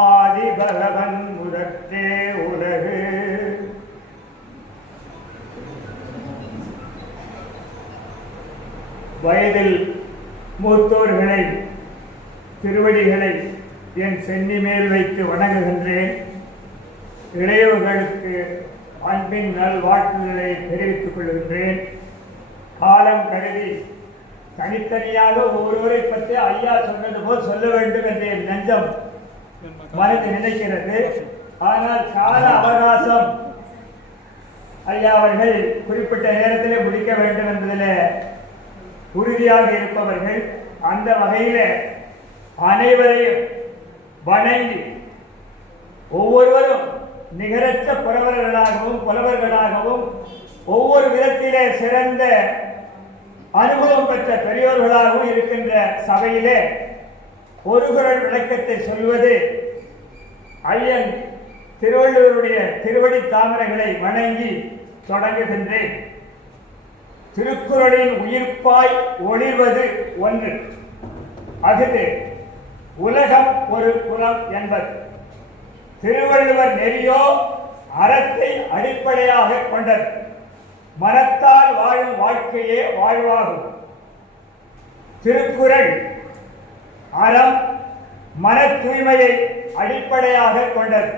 ஆதி பகவன் முதற்றே உலகு. வயதில் மூத்தோர்களை திருவடிகளை என் சென்னி மேல் வைத்து வணங்குகின்றேன். இளையவர்களுக்கு அன்பின் நல்வாழ்த்துதலை தெரிவித்துக் கொள்கின்றேன். காலம் கருதி தனித்தனியாக ஒவ்வொருவரை பற்றி ஐயா சொன்னது போல் சொல்ல வேண்டும் என்று என் நெஞ்சம் மனது நினைக்கிறது. ஆனால் கால அவகாசம் ஐயா அவர்கள் குறிப்பிட்ட நேரத்திலே முடிக்க வேண்டும் என்பதில் உறுதியாக இருப்பவர்கள். அந்த வகையில் அனைவரையும் வணங்கி ஒவ்வொருவரும் நிகரற்ற புலவர்களாகவும் ஒவ்வொரு விதத்திலே சிறந்த அனுபவம் பெற்ற பெரியோர்களாகவும் இருக்கின்ற சபையிலே ஒரு குரல் விளக்கத்தை சொல்வது ஐயன் திருவள்ளுவருடைய திருவடி தாமரைகளை வணங்கி தொடங்குகின்றேன். திருக்குறளின் உயிர்ப்பாய் ஒளிர்வது ஒன்று, அஃது உலகம் ஒரு குலம் என்பது. திருவள்ளுவர் நெறியோ அறத்தை அடிப்படையாக கொண்டது. மனத்தால் வாழும் வாழ்க்கையே வாழ்வாகும். திருக்குறள் அறம் மன தூய்மையை அடிப்படையாக கொண்டது.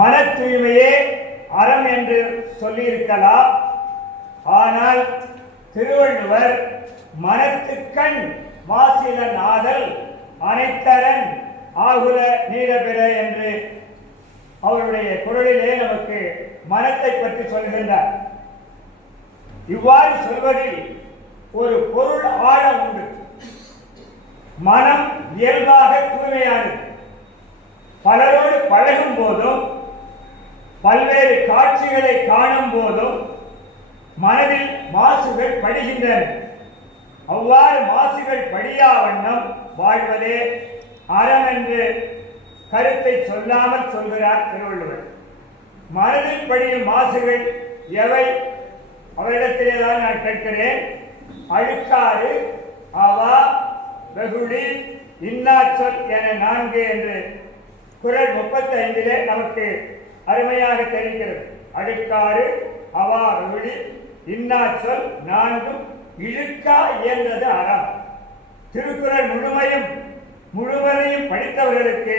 மன தூய்மையே அறம் என்று சொல்லியிருக்கலாம். ஆனால் திருவள்ளுவர் மனத்துக்கண் மாசிலன் ஆதல் அனைத்தரன் ஆகுல நீரபெற என்று அவருடைய குரலிலே நமக்கு மனத்தை பற்றி சொல்கின்றார். இவ்வாறு சொல்வதில் ஒரு பொருள் ஆழம் உண்டு. மனம் இயல்பாக தூய்மையானது. பலரோடு பழகும் போதும் பல்வேறு காட்சிகளை காணும் போதும் மனதில் மாசுகள் படிகின்றன. அவ்வாறு மாசுகள் படியா வண்ணம் வாழ்வதே அறம் என்று கருத்தை சொல்லாமல் சொல்கிறார் திருவள்ளுவர். மனதில் படியும் மாசுகள் எவை? அவரிடத்திலே தான் நான் கேட்கிறேன். அழுக்காறு, அவா, வெகுளி, இன்னாச்சொல் என 4 என்று குறள் 35 நமக்கு அருமையாக தெரிகிறது. அழுக்காறு, அவா, வெகுளி, இன்னாச்சொல் 4 இழுக்கா இயன்றது அறம். திருக்குறள் முழுவதையும் படித்தவர்களுக்கு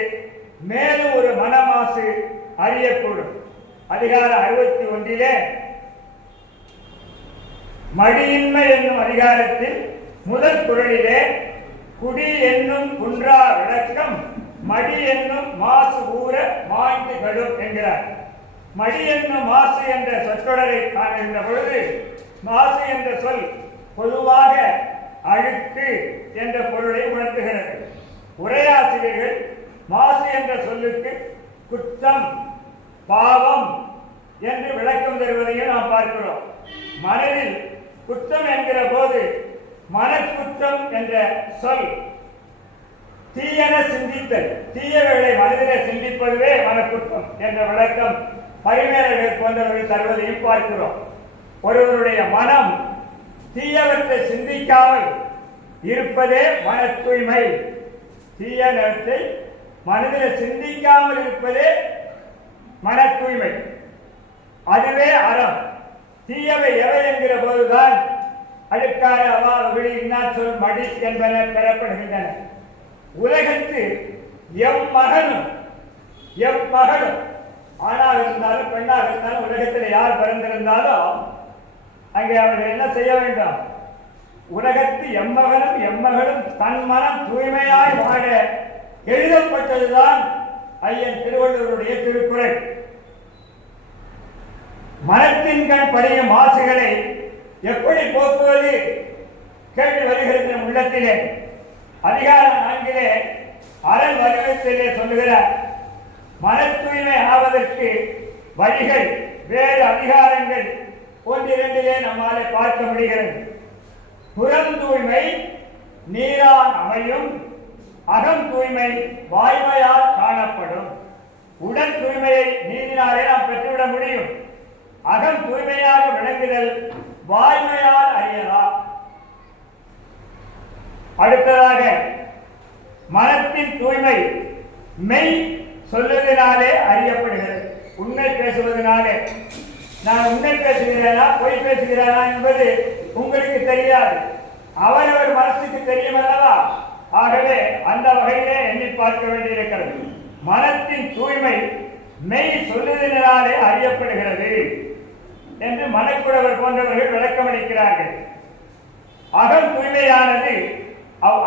மேலும் ஒரு மனமாசு அறியக்கூடும். அதிகாரம் 61 மடியின்மை என்னும் அதிகாரத்தில் முதல் குறளிலே குடி என்னும் குன்றா விளக்கம் மடி என்னும் மாசு ஊற மாய்ந்து கடும் என்கிறார். மடி என்னும் மாசு என்ற சொற்றொடரை காணுகின்ற பொழுது மாசு என்ற சொல் பொதுவாக அழுக்கு என்ற பொருளை உணர்த்துகிறது. உரையாசிரியர்கள் மாசு என்ற சொல்லுக்கு குற்றம், பாவம் என்று விளக்கம் தருவதையும் நாம் பார்க்கிறோம். மனதில் குற்றம் என்கிற போது மனக்குற்றம் என்ற சொல் தீயன சிந்தித்தல், தீயவைகளை மனதிலே சிந்திப்பதுவே மனக்குற்றம் என்ற விளக்கம் பரிமேலழகர் போன்றவர்கள் தருவதையும் பார்க்கிறோம். ஒருவருடைய மனம் தீயவற்றை சிந்திக்காமல் இருப்பதே மன தூய்மை. தீயவற்றை மனதில் சிந்திக்காமல் இருப்பதே மன தூய்மை. அதுவே அறம். தீயவை எவை என்கிற போதுதான் அழுக்காறு, அவா, விழி, இன்னாச்சொல், மடி என்பன பெறப்படுகின்றன. உலகத்து எம்மகனும் ஆணாக இருந்தாலும் பெண்ணாக இருந்தாலும் உலகத்தில் யார் பிறந்திருந்தாலும் அங்கே அவர்கள் என்ன செய்ய வேண்டும்? உலகத்து எம்மகளும் தன் மனம் தூய்மையாய் வாழ எழுதப்பட்டதுதான் ஐயன் திருவள்ளுவருடைய திருக்குறள். மனத்தின் கண் படியும் மாசுகளை எப்படி போக்குவது கேள்வி வருகிறது உள்ளத்திலே. அதிகாரம் 4 அரண் வலியுறுத்தலே சொல்லுகிறார். மன தூய்மை ஆவதற்கு வழிகள் வேறு அதிகாரங்கள் 1-2 நம்மாலே பார்க்க முடிகிறது. புறம் தூய்மை நீரான் அமையும், அகம் தூய்மை வாய்மையால் காணப்படும். உடல் தூய்மையை நீரினாலே நாம் பெற்றுவிட முடியும். அகம் தூய்மையாக விளங்குதல் வாய்மையால் அறியலாம். அடுத்ததாக மனத்தின் தூய்மை மெய் சொல்லுவதனாலே அறியப்படுகிறது. உண்மை பேசுவதனாலே. நான் உண்மை பேசுகிறேனா பொய் பேசுகிறேனா என்பது உங்களுக்கு தெரியாது, அவரவர் மனசுக்கு தெரியும் அல்லவா? ஆகவே அந்த வகையிலே எண்ணி பார்க்க வேண்டியிருக்கிறது. மனத்தின் தூய்மை மெய் சொல்லுவதனாலே அறியப்படுகிறது என்று மனக்குடவர் போன்றவர்கள் விளக்கமளிக்கிறார்கள். அகம் தூய்மையானது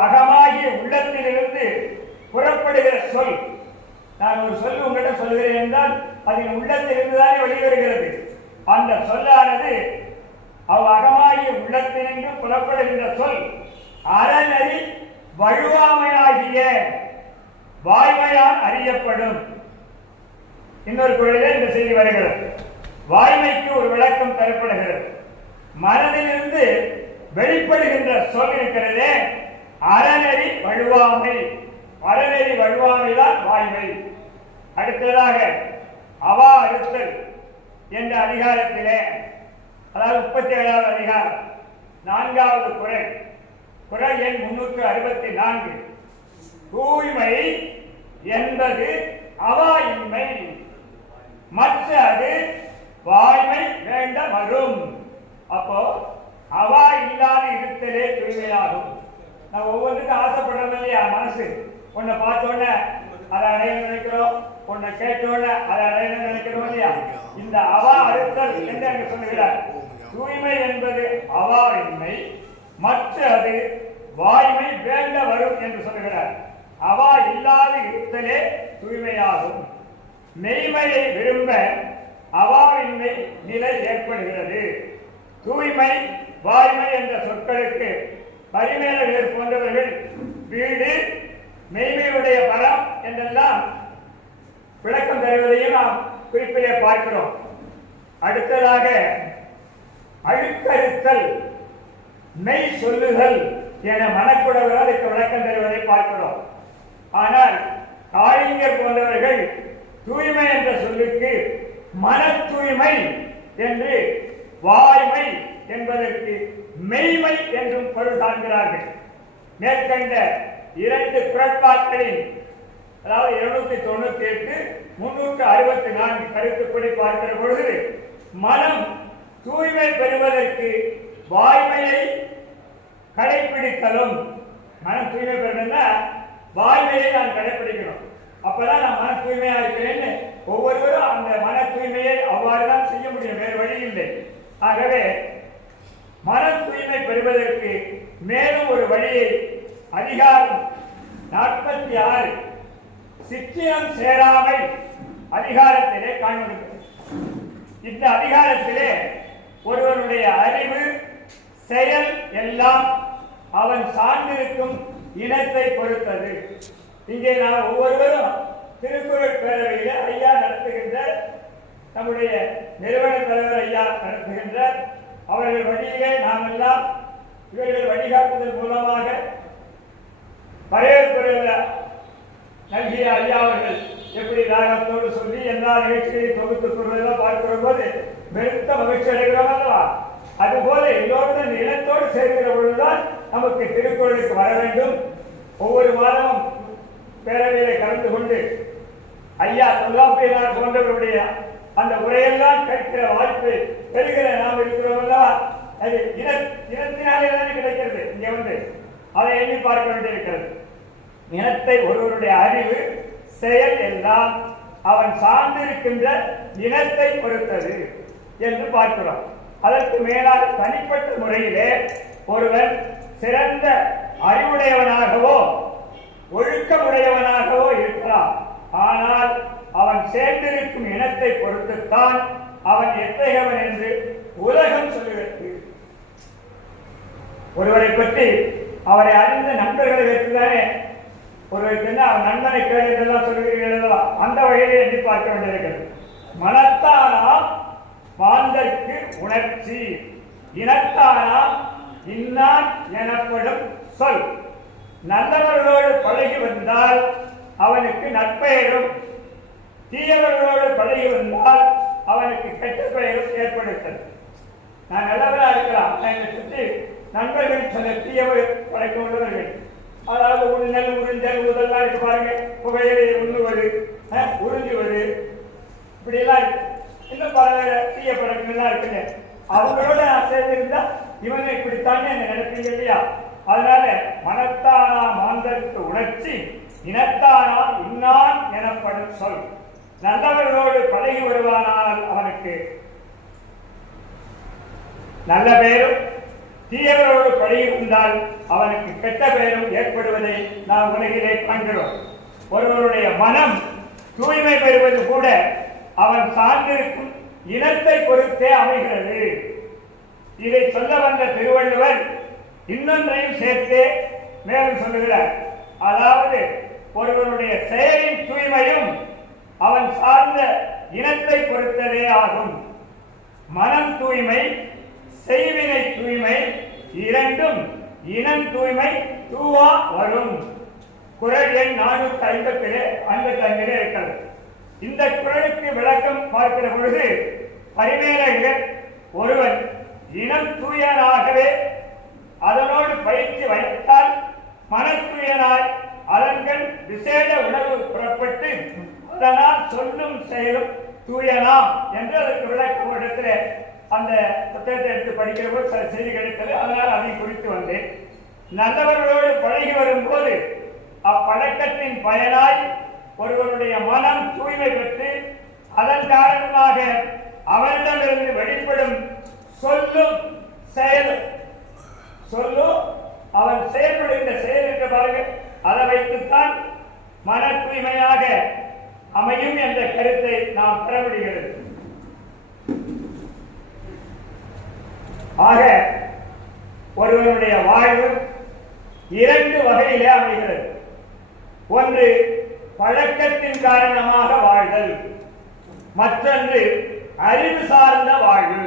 அகமாகிய உள்ளத்திலிருந்து புறப்படுகிற சொல். நான் ஒரு சொல் உங்களிடம் சொல்கிறேன் என்றால் அதில் உள்ளத்திலிருந்து தானே வெளிவருகிறது. அந்த சொல்லானது அகமாகிய உள்ளத்திலிருந்து புறப்படுகின்ற சொல் அறநெறி வழுவாமையாகிய வாய்மையால் அறியப்படும். இன்னொரு குரலிலே இந்த செய்தி வருகிறது. வாய்மைக்கு ஒரு விளக்கம் தரப்படுகிறது. மனதிலிருந்து வெளிப்படுகின்ற சொல் இருக்கிறதே அறநெறி வழுவாமை. அறநெறி வழுவாமைதான் வாய்மை. அடுத்ததாக அவா அறுத்தல் என்ற அதிகாரத்திலே, அதாவது 37வது அதிகாரம் 4வது குறள், குறள் எண் 364, தூய்மை என்பது அவாயின்மை, மற்ற அது வாய்மை வேண்ட வரும். அப்போ அவா இல்லாத இருத்தலே தூய்மையாகும். நான் ஒவ்வொன்றுக்கும் ஆசைப்படுறோம் இல்லையா? மனசு உன்னை பார்த்தோன்னே அதை அடைய நினைக்கிறோம், உன்னை கேட்டோன்னே அதை அடைய நினைக்கிறோம் இல்லையா? இந்த அவா அறுத்தல் என்று அங்கு சொல்லுகிறார். தூய்மை என்பது அவாயின்மை, மற்ற அது வாய்மை வேண்ட வரும் என்று சொல்லுகிறார். அவா இல்லாத இருத்தலே தூய்மையாகும். மெய்மையை விரும்ப அவாவின்மை நிலை ஏற்படுகிறது. தூய்மை வாய்மை என்ற சொற்களுக்கு பரிமேலழகர் போன்றவர்கள் வீடு மெய்மையுடைய பலம் என்றெல்லாம் விளக்கம் தருவதையும் நாம் குறிப்பிலே பார்க்கிறோம். அடுத்ததாக அழுக்கறுத்தல் மெய் சொல்லுதல் என மனக்குடவரால் இதற்கு விளக்கம் தருவதை பார்க்கிறோம். ஆனால் காளிங்கர் போன்றவர்கள் தூய்மை என்ற சொல்லுக்கு மன தூய்மை என்று, வாய்மை என்பதற்கு மெய்மை என்றும் பொருள் காண்கிறார்கள். மேற்கண்ட 2 குறட்பாக்களின், அதாவது 298, 364 கருத்துப்படி பார்க்கிற பொழுது மனம் தூய்மை பெறுவதற்கு வாய்மையை கடைபிடித்தலும், மனம் தூய்மை பெறணும்னா வாய்மையை நான் கடைபிடிக்கணும், அப்பதான் நான் மன தூய்மையா இருக்கிறேன்னு ஒவ்வொருவரும் அந்த மன தூய்மையை அவ்வாறுதான் செய்ய முடியும், வேறு வழி இல்லை. ஆகவே மன தூய்மை பெறுவதற்கு மேலும் ஒரு வழியை அதிகாரம் 46 சிற்றினம் சேராமை அதிகாரத்திலே காண்கிறது. இந்த அதிகாரத்திலே ஒருவனுடைய அறிவு செயல் எல்லாம் அவன் சார்ந்திருக்கும் இனத்தை பொறுத்தது. இங்கே நாம் ஒவ்வொருவரும் திருக்குறள் பேரவையில் ஐயா நடத்துகின்ற, நம்முடைய நிறுவன தலைவர் ஐயா நடத்துகின்ற அவர்கள் வழியிலே நாம் எல்லாம் இவர்கள் வழிகாட்டுதல் மூலமாக வரவேற்புரையில் நல்கிய ஐயா அவர்கள் எப்படி ராகத்தோடு சொல்லி எல்லா நிகழ்ச்சிகளையும் தொகுத்து கூறுவதெல்லாம் பார்க்கிற போது பெருத்த மகிழ்ச்சி அடைகிறோம் அல்லவா? அதுபோல எல்லோருடன் இனத்தோடு சேர்க்கிற பொழுதுதான் நமக்கு திருக்குறளுக்கு வர வேண்டும். ஒவ்வொரு மாதமும் பேரவையிலே கலந்து கொண்டு ஐயா தொல்லாப்பியனார் போன்றவருடைய அந்த உரையெல்லாம் கேட்கிற வாய்ப்பு பெறுகிற நாம் இருக்கிறோம் அல்லவா? அது இனத்தினாலே தானே கிடைக்கிறது. இங்கே வந்து அதை எண்ணி பார்க்க வேண்டியிருக்கிறது. இனத்தை ஒருவருடைய அறிவு செயல் எல்லாம் அவன் சார்ந்திருக்கின்ற இனத்தை பொறுத்தது என்று பார்க்கிறோம். அதற்கு மேலாக தனிப்பட்ட முறையிலே ஒருவன் சிறந்த அறிவுடையவனாகவோ ஒழுக்கமுடையவனாகவோ இருக்கலாம். ஆனால் அவன் சேர்ந்திருக்கும் இனத்தை பொறுத்துத்தான் அவன் எத்தகையவன் என்று உலகம் சொல்லுகிறது. ஒருவரை பற்றி அவரை அறிந்த நண்பர்களை வைத்துதானே ஒருவருக்கு என்ன அவன் நண்பனை கேள் என்றெல்லாம் சொல்லுகிறீர்களா? அந்த வகையிலே எண்ணி பார்க்க வேண்டியிருக்கிறது. மனத்தானாம் மாந்தற்கு உணர்ச்சி, இனத்தானாம் இன்னான் எனப்படும் சொல். நல்லவர்களோடு பழகி வந்தால் அவனுக்கு நற்பெயரும், தீயவர்களோடு பழகி வந்தால் அவனுக்கு கெட்ட பெயரும் ஏற்படுத்தது. நான் நல்லவராக இருக்கலாம், என்னை சுற்றி நண்பர்கள் சில தீயவர் பழக்க உள்ளவர்கள், அதாவது உண்ணல் உறிஞ்சல் ஊதல்லாம் இருக்கு பாருங்க. புகையிலை உண்ணுவது, உறிஞ்சுவது, இப்படி எல்லாம் இருக்கு. இன்னும் பல தீய பழக்கங்கள்லாம் இருக்குல்ல. அவங்களோட நான் சேர்ந்திருந்தா இவங்க இப்படித்தானே என்ன நினைப்பீங்க இல்லையா? அதனால மனத்தானா மாந்தருக்கு உணர்ச்சி இனத்தானா இன்னான் எனப்படும் சொல். நல்லவர்களோடு பழகி வருவானால் அவனுக்கு நல்ல பெயரும், தீயவரோடு பழகி கொண்டால் அவனுக்கு கெட்ட பெயரும் ஏற்படுவதை நாம் உலகிலே காண்கிறோம். ஒருவருடைய மனம் தூய்மை பெறுவது கூட அவன் சார்ந்திருக்கும் இனத்தை பொறுத்தே அமைகிறது. இதை சொல்ல வந்த திருவள்ளுவர் இன்னொன்றையும் சேர்த்தே மேலும் சொல்லுகிறார். அதாவது ஒருவனுடைய செயலின் தூய்மையும் அவன் சார்ந்த இனத்தை பொறுத்ததே ஆகும். மனம் தூய்மை, செய்வினை தூய்மை இரண்டும் இனம் தூய்மை தூவா வரும். குறள் எண் 455 இருக்கிறது. இந்த குறளுக்கு விளக்கம் பார்க்கிற பொழுது பரிமேலழகர் ஒருவன் இனம் தூயனாகவே அதனோடு பயிற்சி வைத்தால் மனத்தூயனாய் அதன்கண் விசேட உணர்வு புறப்பட்டு அதனால் சொல்லும் செயலும் தூயனாம் என்று அதற்கு விளக்கம் இடத்துல அந்த புத்தகத்தை எடுத்து படிக்கிற போது சில செய்தி கிடைத்தது. அதனால் அதை குறித்து வந்தேன். நல்லவர்களோடு பழகி வரும்போது அப்பழக்கத்தின் பயனாய் ஒருவருடைய மனம் தூய்மை பெற்று அதன் காரணமாக அவரிடமிருந்து வெளிப்படும் சொல்லும் செயலும், சொல்லும் அவன் செயல்படுகின்ற செயல் என்ற பாருங்க, அதை வைத்துத்தான் மன தூய்மையாக அமையும் என்ற கருத்தை நாம் பெற முடிகிறது. ஆக ஒருவனுடைய வாழ்வு இரண்டு வகையிலே அமைகிறது. ஒன்று பழக்கத்தின் காரணமாக வாழ்தல், மற்றொன்று அறிவு சார்ந்த வாழ்வு.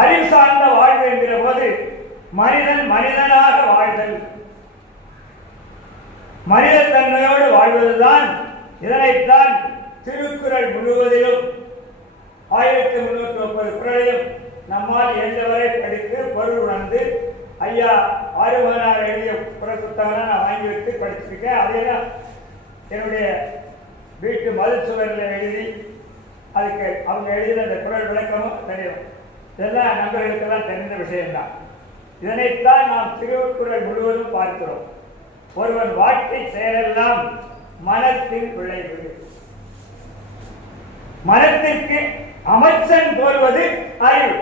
அறிவு சார்ந்த வாழ்வு என்கிற போது மனிதன் மனிதனாக வாழ்தல், மனித தன்மையோடு வாழ்வதுதான். இதனைத்தான் திருக்குறள் முழுவதிலும் 1330 குறளையும் நம்மால் எந்தவரை படித்து பொருள் உணர்ந்து, ஐயா ஆறுமகனார் எழுதிய குறள் புத்தகம் நான் வாங்கி வைத்து படிச்சிருக்கேன். அதையெல்லாம் என்னுடைய வீட்டு மதில் சுவரில் எழுதி அதுக்கு அவங்க எழுதின அந்த குறள் விளக்கமும் தெரியும். இதெல்லாம் நண்பர்களுக்கெல்லாம் தெரிந்த விஷயம்தான். இதனைத்தான் நாம் திருக்குறள் முழுவதும் பார்க்கிறோம். ஒருவன் வாழ்க்கை செயலெல்லாம் மனத்தில் விளைவு. மனத்திற்கு அமைச்சன் போல்வது அறிவு.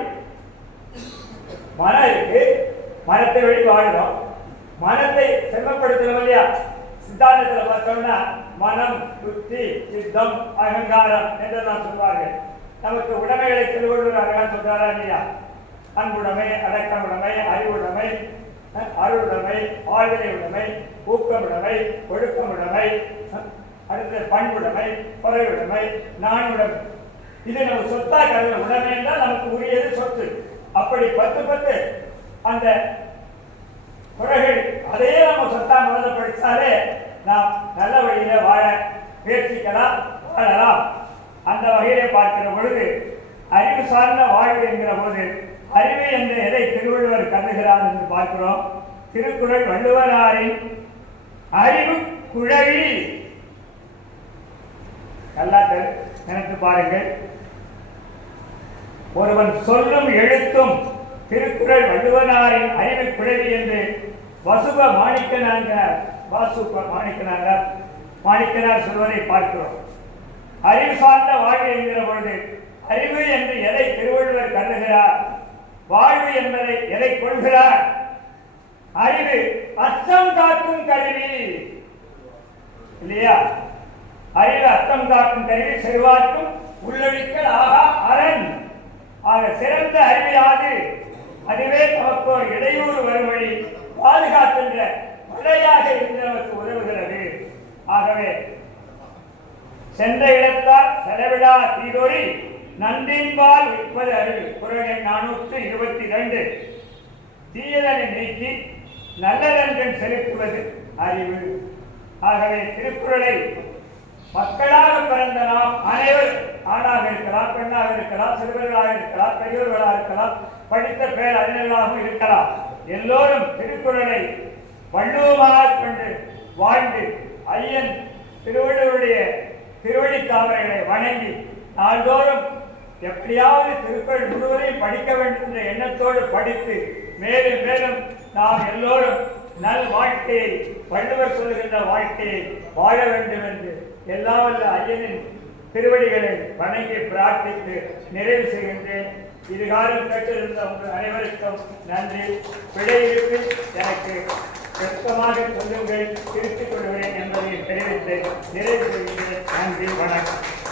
மனம் இருக்கு, மனத்தை வழி வாழணும். மனத்தை செம்மப்படுத்தணும் இல்லையா? சித்தாந்தத்தில் பார்த்தோம்னா மனம், புத்தி, சித்தம், அகங்காரம் என்றெல்லாம் சொல்வார்கள். நமக்கு உடைமைகளை திருவள்ளுவர் அழகா சொல்றாரா இல்லையா? அன்புடைமை, அடக்கமுடைமை, அறிவுடைமை, அருளுடைமை, ஆழ்வினை உடைமை, ஊக்கமுடைமை, ஒழுக்கமுடைமை, அடுத்த பண்புடைமை, குறைவுடைமை, நானுடைமை. இது நம்ம சொத்தா கருத உடைமை என்றால் நமக்கு உரியது சொத்து. அப்படி 10 அந்த குறைகள் அதையே நம்ம சொத்தா முதல்ல படித்தாலே நாம் நல்ல வழியில வாழ முயற்சிக்கலாம், வாழலாம். அந்த வகையிலே பார்க்கிற பொழுது அறிவு சார்ந்த வாழ்வு என்கிற போது அறிவு என்று எதை திருவள்ளுவர் கருதுகிறார் என்று பார்க்கிறோம். திருக்குறள் வள்ளுவனாரின் அறிவு குழவி. நல்லா நினைத்து பாருங்கள். ஒருவன் சொல்லும் எழுத்தும் திருக்குறள் வள்ளுவனாரின் அறிவு குழவி என்று வசுப மாணிக்கனார் சொல்வதை பார்க்கிறோம். அறிவு சார்ந்த வாழ்வு என்கிற பொழுது அறிவு என்று எதை திருவள்ளுவர் கருதுகிறார், வாழ்வு என்பதை எதை கொள்கிறார்? அறிவு அச்சம் காக்கும் கருவி இல்லையா? அறிவு அச்சம் காக்கும் கருவி, செல்வாக்கும் உள்ளொழிக்கல் ஆகா அரண். ஆக சிறந்த அறிவியாது அதுவே நமக்கு ஒரு இடையூறு வரும் வழி பாதுகாக்கின்ற மழையாக இருந்து நமக்கு உதவுகிறது. ஆகவே சென்ற இடத்தால் செலவிடா தீதொறி நன்றின்பால் விற்பது அறிவு. குறள் எண் 422. தீயதனை நீக்கி நல்லதன் செலுத்துவது அறிவு. ஆகவே திருக்குறளை மக்களாக பிறந்த நாம் அனைவரும், ஆணாக இருக்கலாம், பெண்ணாக இருக்கலாம், சிறுவர்களாக இருக்கலாம், பெரியவர்களாக இருக்கலாம், படித்த பேர் அறிஞர்களாகவும் இருக்கலாம், எல்லோரும் திருக்குறளை வள்ளுவமாக கொண்டு வாழ்ந்து ஐயன் திருவள்ளுவருடைய திருவடி தாமரைகளை வணங்கி நாள்தோறும் எப்படியாவது திருக்குறள் முழுவதையும் படிக்க வேண்டும் என்ற எண்ணத்தோடு படித்து மேலும் மேலும் நாம் எல்லோரும் நல் வாழ்க்கையை வள்ளுவர் சொல்லுகின்ற வாழ்க்கையை வாழ வேண்டும் என்று எல்லா வல்ல ஐயனின் திருவடிகளை வணங்கி பிரார்த்தித்து நிறைவு செய்கின்றேன். இதுகாலம் கேட்டிருந்த உங்கள் அனைவருக்கும் நன்றி. பிழையிருக்கு எனக்கு சுத்தமாக சொல்லுங்கள், திருத்திக் கொள்கிறேன் என்பதை தெரிவித்து நிறைவு செய்கின்றேன். நன்றி, வணக்கம்.